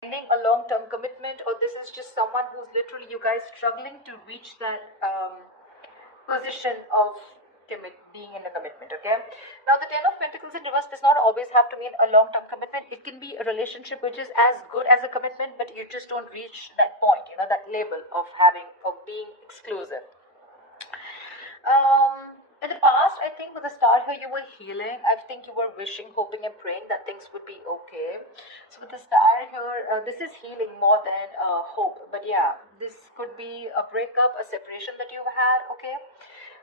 a long-term commitment, or this is just someone who's literally, you guys, struggling to reach that position of being in a commitment. Okay, now the Ten of Pentacles in reverse does not always have to mean a long-term commitment. It can be a relationship which is as good as a commitment, but you just don't reach that point, that label of being exclusive. In the past, I think with the star here, you were healing. I think you were wishing, hoping, and praying that things would be okay. So with the star here, this is healing more than hope. But yeah, this could be a breakup, a separation that you've had, okay?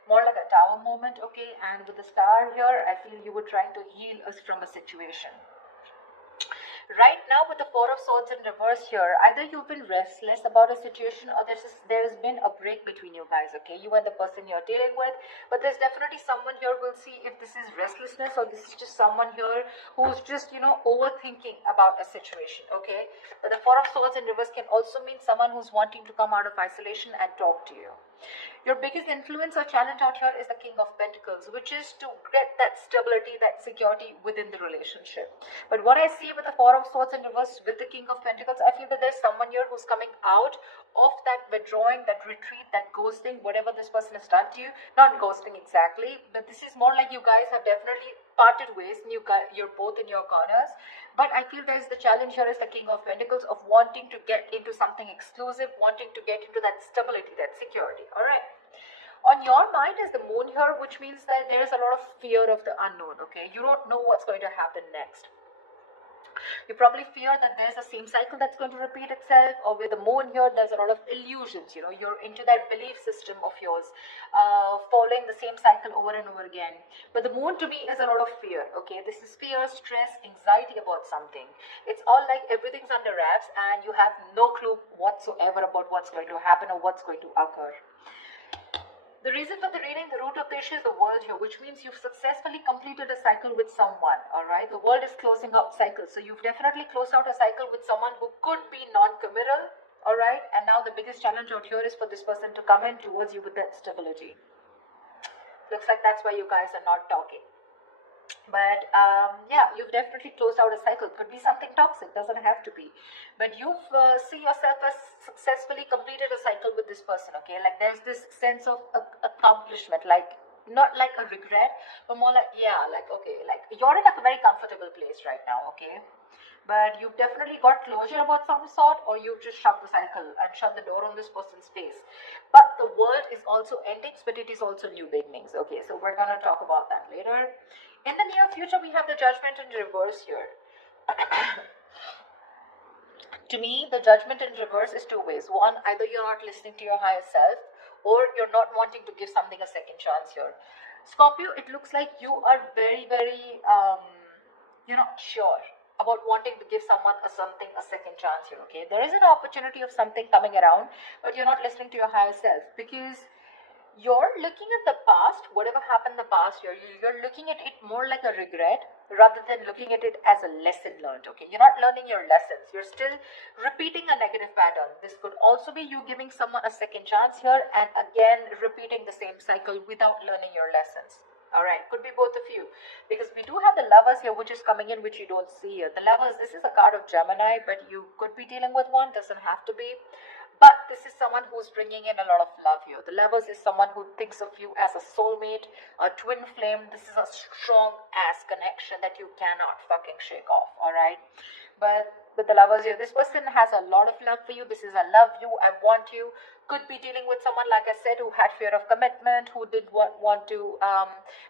More like a tower moment, okay? And with the star here, I feel you were trying to heal us from a situation. Right now, with the Four of Swords in reverse here, either you've been restless about a situation, or there's been a break between you guys, okay? You and the person you're dealing with. But there's definitely someone here. We'll see if this is restlessness, or this is just someone here who's just, overthinking about a situation, okay? But the Four of Swords in reverse can also mean someone who's wanting to come out of isolation and talk to you. Your biggest influence or challenge out here is the King of Pentacles, which is to get that stability, that security within the relationship. But what I see with the Four of Swords in reverse with the King of Pentacles, I feel that there's someone here who's coming out of that withdrawing, that retreat, that ghosting, whatever this person has done to you. Not ghosting exactly, but this is more like you guys have definitely parted ways, and you're both in your corners. But I feel there's the challenge here is the King of Pentacles of wanting to get into something exclusive, wanting to get into that stability, that security. All right. On your mind is the Moon here, which means that there is a lot of fear of the unknown, okay? You don't know what's going to happen next. You probably fear that there's a same cycle that's going to repeat itself, or with the Moon here, there's a lot of illusions, you're into that belief system of yours, following the same cycle over and over again. But the Moon to me is a lot of fear, okay? This is fear, stress, anxiety about something. It's all like everything's under wraps and you have no clue whatsoever about what's going to happen or what's going to occur. The reason for the reading, the root of the issue is the world here, which means you've successfully completed a cycle with someone, all right? The world is closing out cycles. So you've definitely closed out a cycle with someone who could be non-committal, all right? And now the biggest challenge out here is for this person to come in towards you with that stability. Looks like that's why you guys are not talking. But yeah, you've definitely closed out a cycle. Could be something toxic, doesn't have to be. But you've see yourself as successfully completed a cycle with this person, okay? Like there's this sense of accomplishment, like not like a regret, but more like, yeah, like, okay, like you're in a very comfortable place right now, okay? But you've definitely got closure about some sort, or you've just shut the cycle and shut the door on this person's face. But the world is also endings, but it is also new beginnings, okay? So we're gonna talk about that later. In the near future, we have the Judgment in reverse here. To me, the Judgment in reverse is two ways. One, either you're not listening to your higher self, or you're not wanting to give something a second chance here. Scorpio, it looks like you are very, very, you're not sure about wanting to give someone a second chance here, okay? There is an opportunity of something coming around, but you're not listening to your higher self because you're looking at the past, whatever happened in the past, you're looking at it more like a regret rather than looking at it as a lesson learned, okay? You're not learning your lessons. You're still repeating a negative pattern. This could also be you giving someone a second chance here and again repeating the same cycle without learning your lessons. All right, could be both of you, because we do have the Lovers here, which is coming in, which you don't see here. The Lovers, this is a card of Gemini, but you could be dealing with one, doesn't have to be. But this is someone who's bringing in a lot of love here. The Lovers is someone who thinks of you as a soulmate, a twin flame. This is a strong ass connection that you cannot fucking shake off, all right? But with the Lovers here, this person has a lot of love for you. This is a love you, I want you. Could be dealing with someone, like I said, who had fear of commitment, who did want to,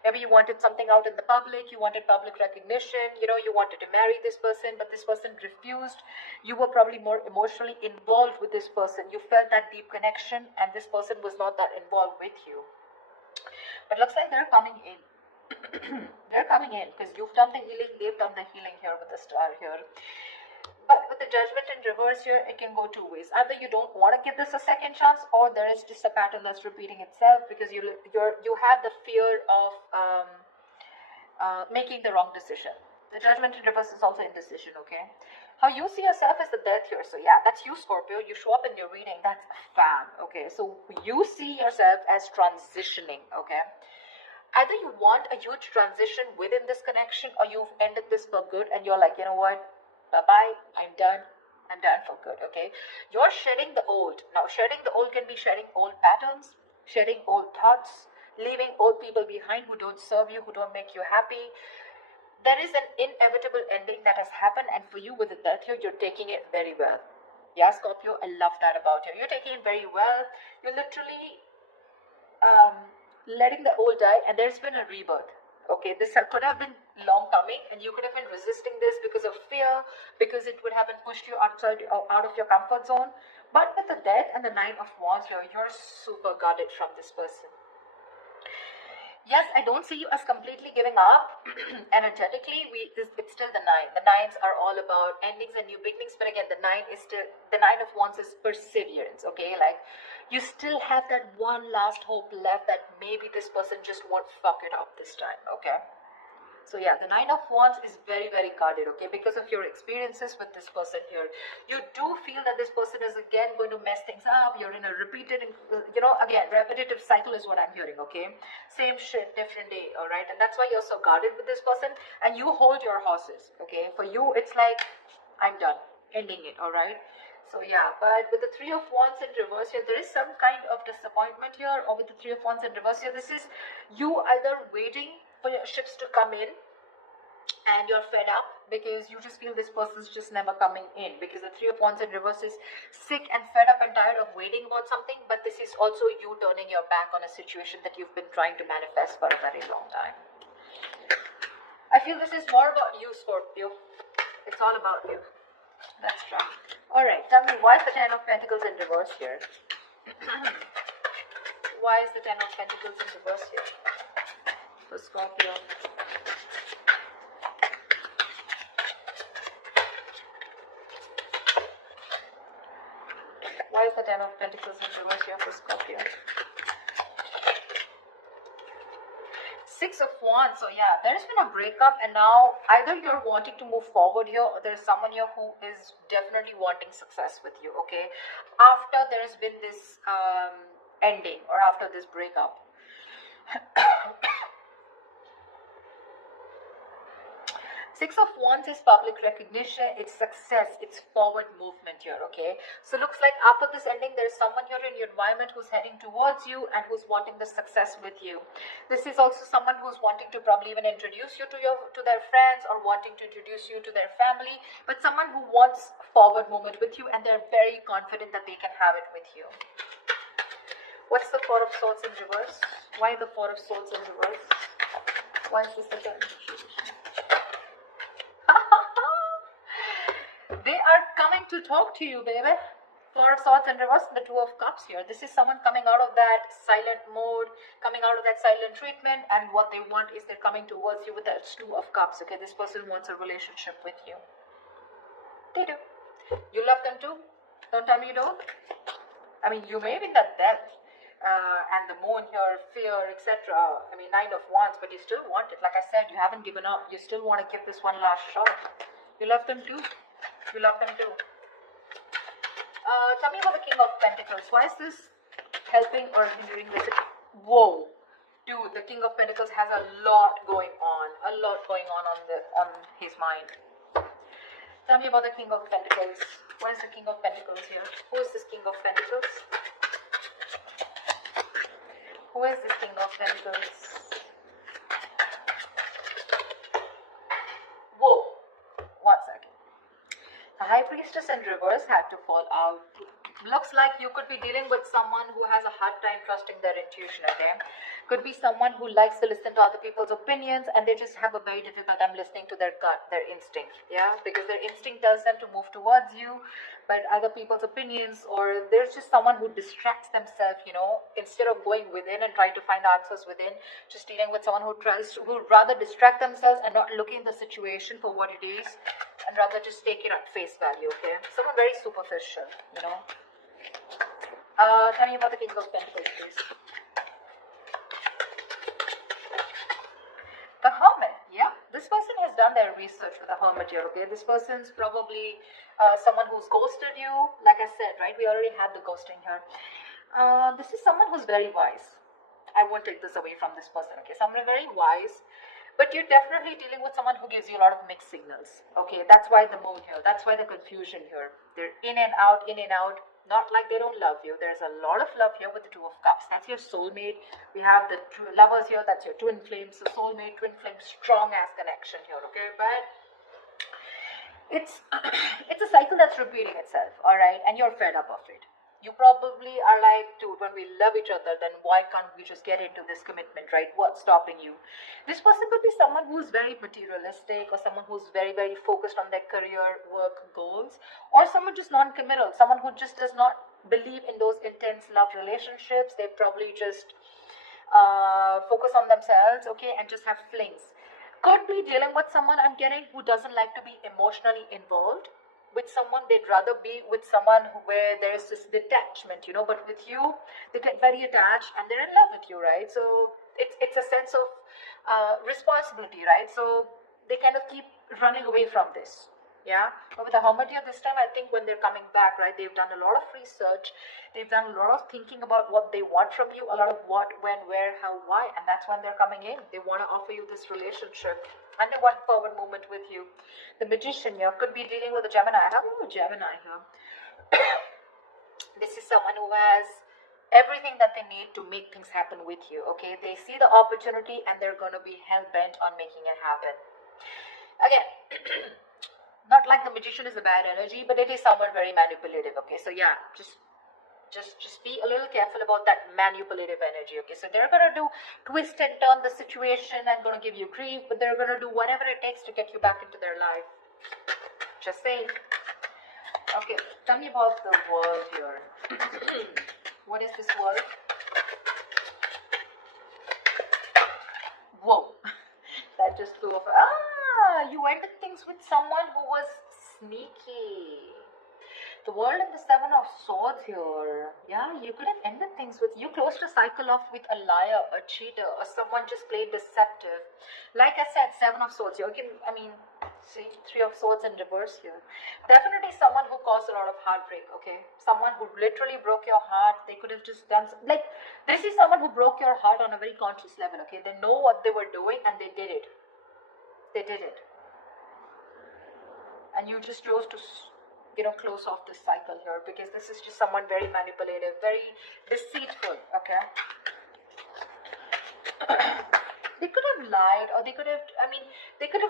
maybe you wanted something out in the public, you wanted public recognition, you wanted to marry this person, but this person refused. You were probably more emotionally involved with this person. You felt that deep connection, and this person was not that involved with you. But looks like they're coming in. They're coming in because you've done the healing, they've done the healing here with the star here. But with the Judgment in reverse here, it can go two ways. Either you don't want to give this a second chance, or there is just a pattern that's repeating itself because you have the fear of making the wrong decision. The Judgment in reverse is also indecision, okay? How you see yourself is the Death here. So yeah, that's you, Scorpio. You show up in your reading. That's fam, okay? So you see yourself as transitioning, okay? Either you want a huge transition within this connection, or you've ended this for good and you're like, you know what? Bye-bye, I'm done. I'm done for good, okay? You're shedding the old. Now, shedding the old can be shedding old patterns, shedding old thoughts, leaving old people behind who don't serve you, who don't make you happy. There is an inevitable ending that has happened, and for you with the death here, you're taking it very well. Yeah, Scorpio, I love that about you. You're taking it very well. You're literally letting the old die, and there's been a rebirth. Okay, this could have been long coming, and you could have been resisting this because of fear, because it would have been pushed you outside or out of your comfort zone. But with the death and the Nine of Wands here, you're super guarded from this person. Yes, I don't see you as completely giving up. Energetically, it's still the nine. The nines are all about endings and new beginnings, but again, the Nine of Wands is perseverance. Okay, like you still have that one last hope left that maybe this person just won't fuck it up this time. Okay. So yeah, the Nine of Wands is very, very guarded, okay, because of your experiences with this person here. You do feel that this person is again going to mess things up. You're in a repeated, again, repetitive cycle is what I'm hearing, okay? Same shit, different day, all right? And that's why you're so guarded with this person, and you hold your horses, okay? For you, it's like, I'm done, ending it, all right? So yeah, but with the Three of Wands in reverse here, there is some kind of disappointment here, or with the Three of Wands in reverse here, this is you either waiting for your ships to come in and you're fed up because you just feel this person's just never coming in, because the Three of Wands in reverse is sick and fed up and tired of waiting about something, but this is also you turning your back on a situation that you've been trying to manifest for a very long time. I feel this is more about you, Scorpio. It's all about you. That's right. Alright, tell me, why is the Ten of Pentacles in reverse here? Why is the Ten of Pentacles in reverse here for Scorpio? Why is the Ten of Pentacles in reverse here for Scorpio? Six of Wands. So yeah, there's been a breakup, and now either you're wanting to move forward here, or there's someone here who is definitely wanting success with you, okay? After there's been this ending, or after this breakup. Six of Wands is public recognition, it's success, it's forward movement here, okay? So looks like after this ending, there's someone here in your environment who's heading towards you and who's wanting the success with you. This is also someone who's wanting to probably even introduce you to their friends, or wanting to introduce you to their family, but someone who wants forward movement with you, and they're very confident that they can have it with you. What's the Four of Swords in reverse? Why the Four of Swords in reverse? Why is this again? They are coming to talk to you, baby. Four of Swords in reverse and the Two of Cups here. This is someone coming out of that silent mode, coming out of that silent treatment, and what they want is they're coming towards you with that Two of Cups, okay? This person wants a relationship with you. They do. You love them too? Don't tell me you don't. I mean, you may be in that death, and the moon here, fear, etc. I mean, Nine of Wands, but you still want it. Like I said, you haven't given up. You still want to give this one last shot. You love them too. You love them too. Tell me about the King of Pentacles. Why is this helping or hindering this? Whoa, dude, the King of Pentacles has a lot going on. A lot going on his mind. Tell me about the King of Pentacles. What is the King of Pentacles here? Who is this King of Pentacles? Who is this King of Pentacles? Whoa, 1 second. The High Priestess in reverse had to fall out. Looks like you could be dealing with someone who has a hard time trusting their intuition, okay? Could be someone who likes to listen to other people's opinions, and they just have a very difficult time listening to their gut, their instinct, yeah? Because their instinct tells them to move towards you, but other people's opinions, or there's just someone who distracts themselves, instead of going within and trying to find the answers within, just dealing with someone who would rather distract themselves and not look in the situation for what it is, and rather just take it at face value, okay? Someone very superficial, Tell me about the King of Pentacles, please. The Hermit, yeah. This person has done their research with the Hermit here, okay? This person's probably someone who's ghosted you. Like I said, right? We already had the ghosting here. This is someone who's very wise. I won't take this away from this person, okay? Someone very wise, But you're definitely dealing with someone who gives you a lot of mixed signals. Okay, that's why the mood here. That's why the confusion here. They're in and out, in and out. Not like they don't love you. There's a lot of love here with the Two of Cups. That's your soulmate. We have the lovers here. That's your twin flames. The soulmate, twin flame, strong ass connection here. Okay, but it's it's a cycle that's repeating itself. All right, and you're fed up of it. You probably are like, dude, when we love each other, then why can't we just get into this commitment, right? What's stopping you? This person could be someone who's very materialistic, or someone who's very, very focused on their career, work, goals, or someone just non-committal, someone who just does not believe in those intense love relationships. They probably just focus on themselves, okay, and just have flings. Could be dealing with someone, I'm getting, who doesn't like to be emotionally involved with someone. They'd rather be with someone where there's this detachment, but with you they get very attached and they're in love with you, right? So it's a sense of responsibility, right? So they kind of keep running away from this. Yeah, but with the Hermit here this time, I think when they're coming back, right, they've done a lot of research, they've done a lot of thinking about what they want from you, a lot of what, when, where, how, why, and that's when they're coming in. They want to offer you this relationship and they want forward movement with you. The Magician here could be dealing with a Gemini. I have a Gemini here. This is someone who has everything that they need to make things happen with you, okay? They see the opportunity and they're going to be hell-bent on making it happen. Again, not like the Magician is a bad energy, but it is someone very manipulative, okay? So yeah, just be a little careful about that manipulative energy, okay? So they're going to do twist and turn the situation and going to give you grief, but they're going to do whatever it takes to get you back into their life. Just saying. Okay, tell me about the world here. What is this world? Whoa, that just flew off. You ended things with someone who was sneaky. The World and the Seven of Swords here. Yeah, you could have ended things with, you closed a cycle off with a liar, a cheater, or someone just played deceptive. Like I said, Seven of Swords here. See, Three of Swords in reverse here. Definitely someone who caused a lot of heartbreak, okay? Someone who literally broke your heart. They could have just done, like, this is someone who broke your heart on a very conscious level, okay? They know what they were doing and they did it. They did it. And you just chose to close off this cycle here, because this is just someone very manipulative, very deceitful, okay? They could have lied, or they could have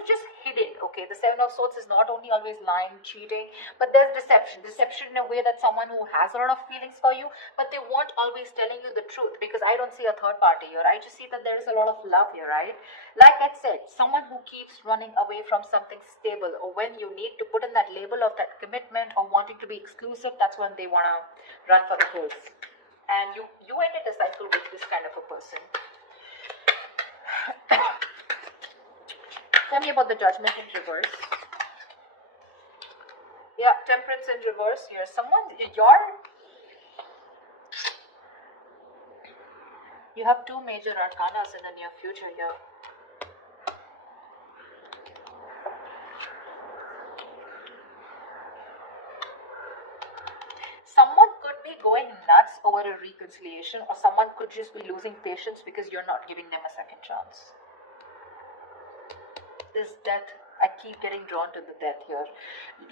just hidden, okay? The Seven of Swords is not only always lying, cheating, but there's deception in a way that someone who has a lot of feelings for you, but they weren't always telling you the truth, because I don't see a third party here. I just see that there is a lot of love here, right? Like I said, someone who keeps running away from something stable, or when you need to put in that label of that commitment or wanting to be exclusive, that's when they want to run for the hills. And you ended a cycle with this kind of a person. Tell me about the Judgment in reverse. Yeah, Temperance in reverse here. You have two major arcanas in the near future here. Someone could be going nuts over a reconciliation, or someone could just be losing patience because you're not giving them a second chance. This death, I keep getting drawn to the death here.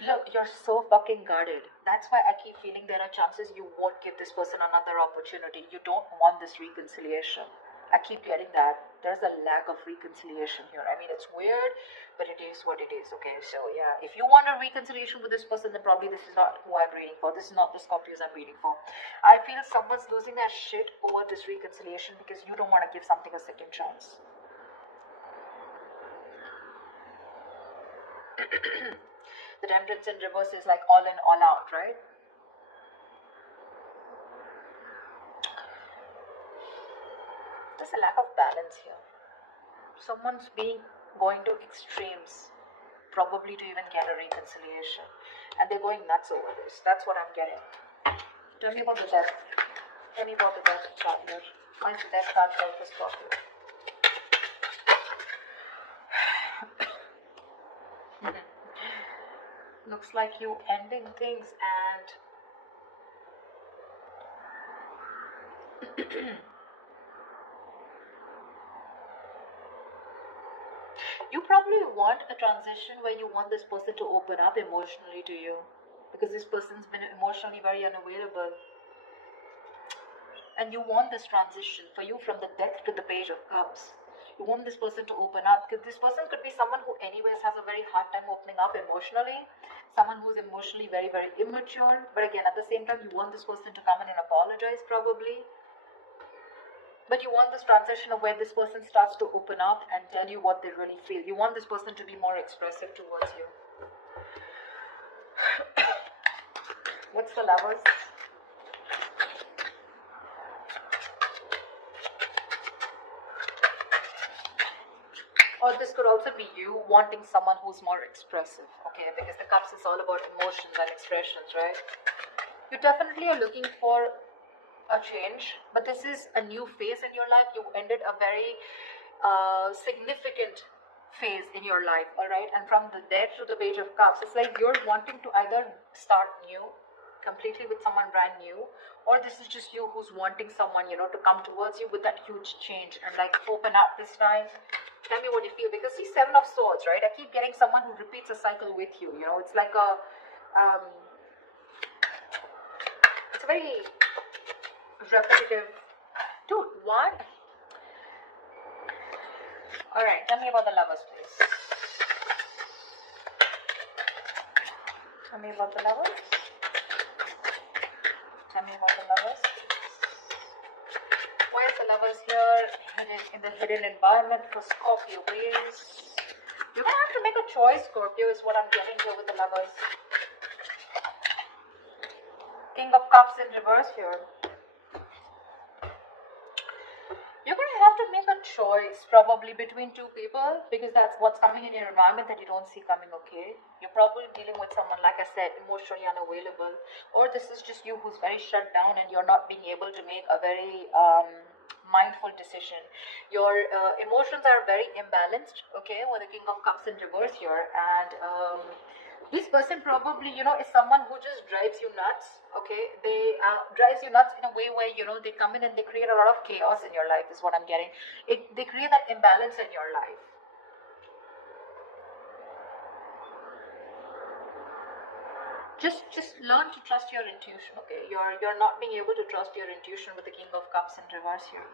Look, you're so fucking guarded. That's why I keep feeling there are chances you won't give this person another opportunity. You don't want this reconciliation. I keep getting that. There's a lack of reconciliation here. I mean, it's weird, but it is what it is, okay? So yeah, if you want a reconciliation with this person, then probably this is not who I'm reading for. This is not the Scorpios I'm reading for. I feel someone's losing their shit over this reconciliation because you don't want to give something a second chance. The Temperance in reverse is like all in, all out, right? There's a lack of balance here. Someone's going to extremes, probably to even get a reconciliation, and they're going nuts over this. That's what I'm getting. Tell me about the death. Tell me about the death card here. Why is the death card for Scorpio? Looks like you ending things and You probably want a transition where you want this person to open up emotionally to you, because this person's been emotionally very unavailable. And you want this transition for you from the Death to the Page of Cups. You want this person to open up, because this person could be someone who anyways has a very hard time opening up emotionally, someone who's emotionally very, very immature. But again, at the same time, you want this person to come in and apologize probably. But you want this transition of where this person starts to open up and tell you what they really feel. You want this person to be more expressive towards you. What's the Lovers? Or this could also be you wanting someone who's more expressive, okay? Because the Cups is all about emotions and expressions, right? You definitely are looking for a change, but this is a new phase in your life. You ended a very significant phase in your life, all right? And from the Death to the Page of Cups, it's like you're wanting to either start new, completely with someone brand new, or this is just you who's wanting someone, to come towards you with that huge change and like open up this time. Tell me what you feel, because see, Seven of Swords, right? I keep getting someone who repeats a cycle with you. It's like it's a very repetitive. Dude, what? All right, tell me about the Lovers, please. Tell me about the Lovers. Tell me about the Lovers. Why is the Lovers here in the hidden environment for Scorpio, please? You're going to have to make a choice, Scorpio, is what I'm getting here with the Lovers. King of Cups in reverse here. You're going to have to make a choice probably between two people, because that's what's coming in your environment that you don't see coming, okay? You're probably dealing with someone, like I said, emotionally unavailable, or this is just you who's very shut down and you're not being able to make a very mindful decision. Your emotions are very imbalanced, okay, with the King of Cups in reverse here, and this person probably, is someone who just drives you nuts, okay? They drives you nuts in a way where, they come in and they create a lot of chaos in your life, is what I'm getting. They create that imbalance in your life. Just learn to trust your intuition, okay? You're not being able to trust your intuition with the King of Cups in reverse here.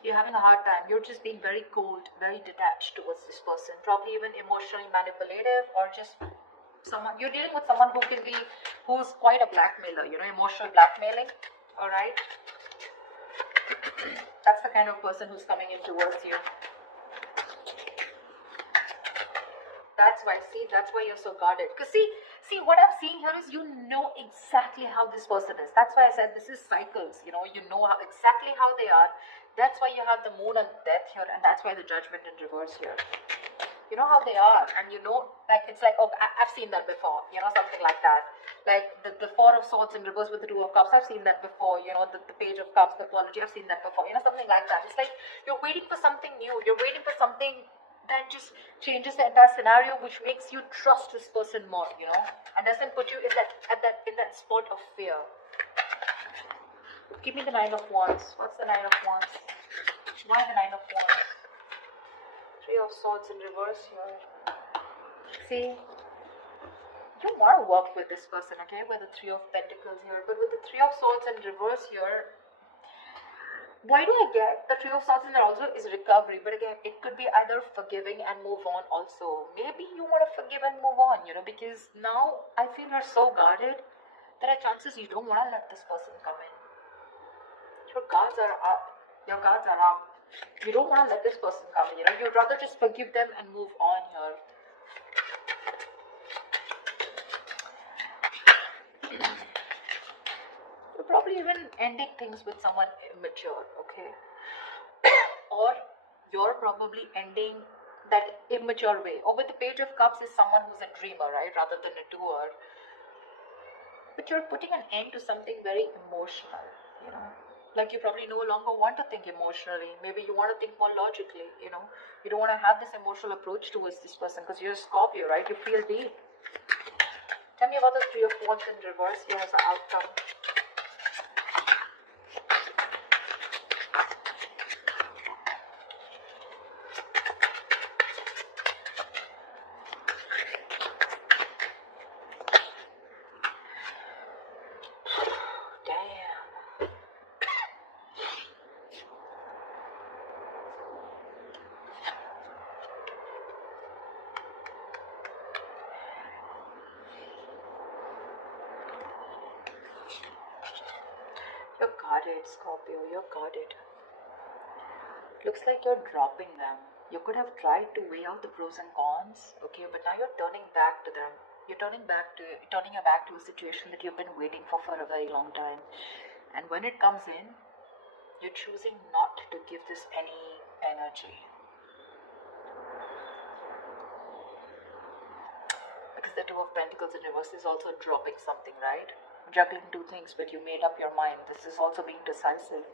You're having a hard time. You're just being very cold, very detached towards this person. Probably even emotionally manipulative, or just someone, you're dealing with someone who's quite a blackmailer, emotional blackmailing, all right? That's the kind of person who's coming in towards you. That's why you're so guarded. Because see, what I'm seeing here is you know exactly how this person is. That's why I said this is cycles, you know exactly how they are. That's why you have the Moon and Death here, and that's why the Judgment in reverse here. You know how they are, and like, it's like, oh, I've seen that before, something like that. Like the Four of Swords in reverse with the Two of Cups, I've seen that before, the Page of Cups, the Apology, I've seen that before, something like that. It's like you're waiting for something new, you're waiting for something that just changes the entire scenario, which makes you trust this person more, and doesn't put you in that spot of fear. Give me the Nine of Wands. What's the Nine of Wands? Why the Nine of Wands? Three of Swords in reverse here. See, you want to work with this person, okay, with the Three of Pentacles here, but with the Three of Swords in reverse here, why do I get the Three of Swords in there also is recovery? But again, it could be either forgiving and move on also. Maybe you want to forgive and move on, because now I feel you're so guarded. There are chances you don't want to let this person come in. Your guards are up. Your guards are up. You don't want to let this person come in, You'd rather just forgive them and move on here. Probably even ending things with someone immature, okay? Or you're probably ending that immature way. Or with the Page of Cups is someone who's a dreamer, right, rather than a doer. But you're putting an end to something very emotional, Like you probably no longer want to think emotionally. Maybe you want to think more logically, You don't want to have this emotional approach towards this person because you're a Scorpio, right? You feel deep. Tell me about the Three of Wands in reverse. Here's the outcome. guarded, Scorpio. You're guarded. Looks like you're dropping them. You could have tried to weigh out the pros and cons, okay, but now you're turning back to them. You're turning your back to a situation that you've been waiting for a very long time. And when it comes in, you're choosing not to give this any energy. Because the Two of Pentacles in reverse is also dropping something, right? Juggling two things, but you made up your mind. This is also being decisive.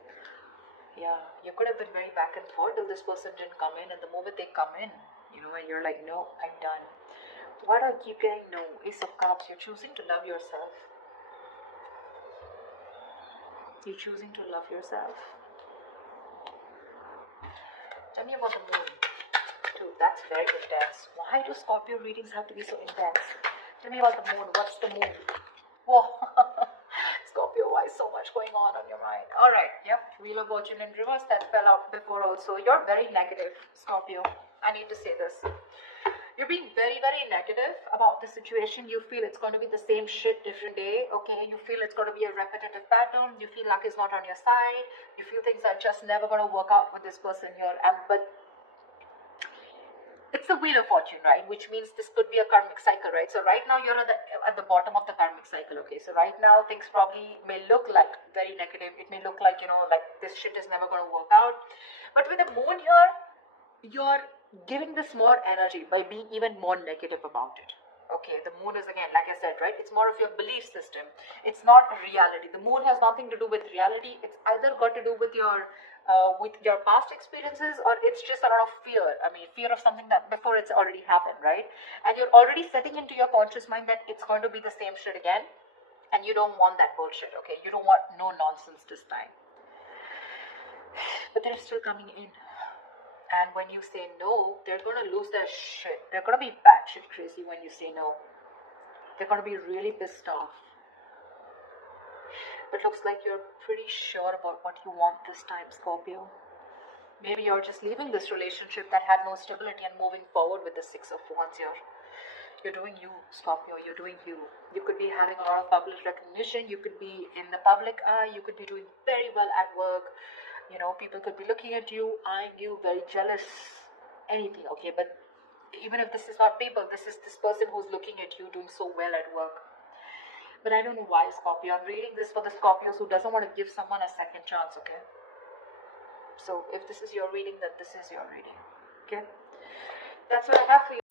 Yeah, you could have been very back and forth till this person didn't come in, and the moment they come in, and you're like, no, I'm done. Why do I keep getting no? Ace of Cups. You're choosing to love yourself. You're choosing to love yourself. Tell me about the moon. Dude, that's very intense. Why do Scorpio readings have to be so intense? Tell me about the moon. What's the moon? Whoa. Scorpio, why so much going on your mind? Alright, yep. Wheel of Fortune in reverse. That fell out before also. You're very negative, Scorpio. I need to say this. You're being very, very negative about the situation. You feel it's going to be the same shit different day, okay? You feel it's going to be a repetitive pattern. You feel luck is not on your side. You feel things are just never going to work out with this person here. But it's the Wheel of Fortune, right? Which means this could be a karmic cycle, right? So right now you're at the bottom of the karmic cycle, okay? So right now things probably may look like very negative. It may look like, like this shit is never going to work out. But with the moon here, you're giving this more energy by being even more negative about it. Okay, the moon is, again, like I said, right? It's more of your belief system. It's not reality. The moon has nothing to do with reality. It's either got to do with your past experiences, or it's just a lot of fear. I mean, fear of something that before it's already happened, right? And you're already setting into your conscious mind that it's going to be the same shit again, and you don't want that bullshit, okay? You don't want no nonsense this time. But they're still coming in. And when you say no, they're going to lose their shit. They're going to be batshit crazy when you say no. They're going to be really pissed off. But looks like you're pretty sure about what you want this time, Scorpio. Maybe you're just leaving this relationship that had no stability and moving forward with the Six of Wands here. You're doing you, Scorpio. You're doing you. You could be having a lot of public recognition. You could be in the public eye. You could be doing very well at work. People could be looking at you, eyeing you, very jealous, anything, okay? But even if this is not people, this is this person who's looking at you doing so well at work. But I don't know why, Scorpio. I'm reading this for the Scorpios who doesn't want to give someone a second chance, okay? So if this is your reading, then this is your reading, okay? That's what I have for you.